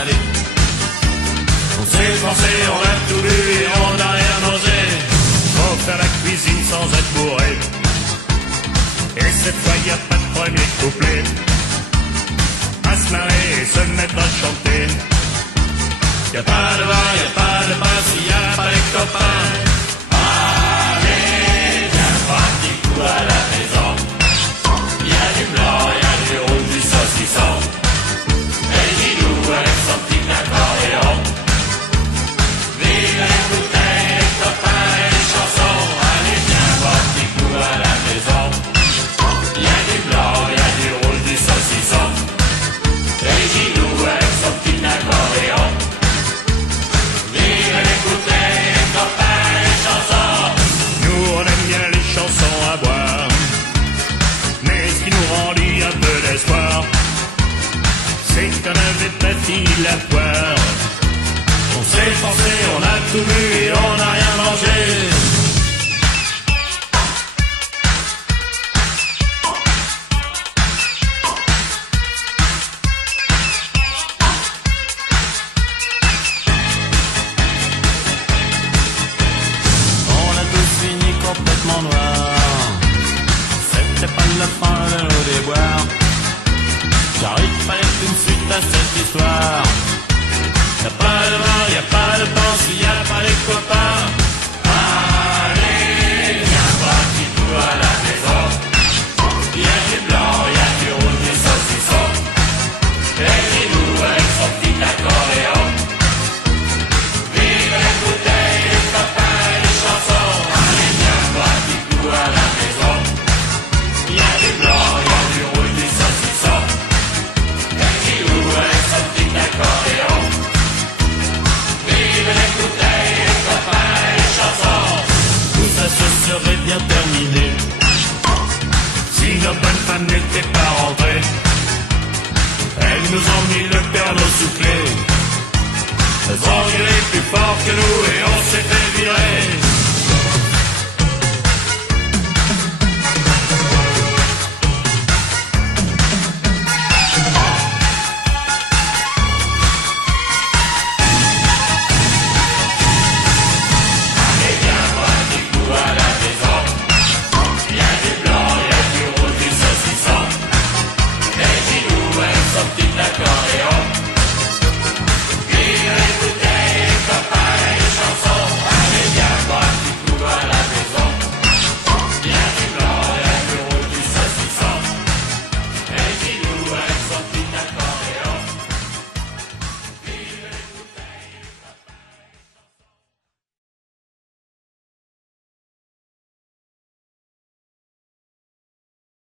salé. On s'est pensé, on a tout bu et on n'a rien mangé. Faut faire la cuisine sans être bourré. Et cette fois y a pas de premier couplet. À se marrer et se mettre à chanter. Y a pas de vin, y a pas de pain, s'il y a pas les copains. Allez, viens voir un petit coup à la maison. Y a du blanc, y a du rouge, du saucisson. Et Gilou avec son petit accordéon. Vive les bouteilles, les copains et les chansons. Allez, viens voir un petit coup à la maison. Y a du blanc, y a du rouge, du saucisson. Et Gilou avec son petit accordéon. Vive les bouteilles, les copains et les chansons. Nous on aime bien les chansons à boire. Mais ce qui nous rendit un peu d'espoir, c'est qu'on avait pas fini la poire. On s'est pensé, on a tout bu et on n'a rien mangé. On a tous fini complètement noir. C'était pas la fin de nos déboires, car il fallait une suite à cette histoire. Y'a pas de vin, y'a pas de pain, s'il y a pas les copains. Allez, viens voir un petit coup à la maison. Y'a du blanc, y'a du rouge, du saucisson. Et Gilou avec son petit accordéon. Vive les bouteilles, les copains et les chansons. Allez, viens voir un petit coup à la maison. Y'a du blanc, y'a du rouge, du saucisson. Et Gilou avec son petit accordéon. Vive les bouteilles, les copains et les chansons. Tout ça se serait bien terminé si nos bonnes femmes n'étaient pas rentrées. Elles nous ont mis le perno soufflé. Elles ont gueulé plus fort que nous et on s'est fait virer.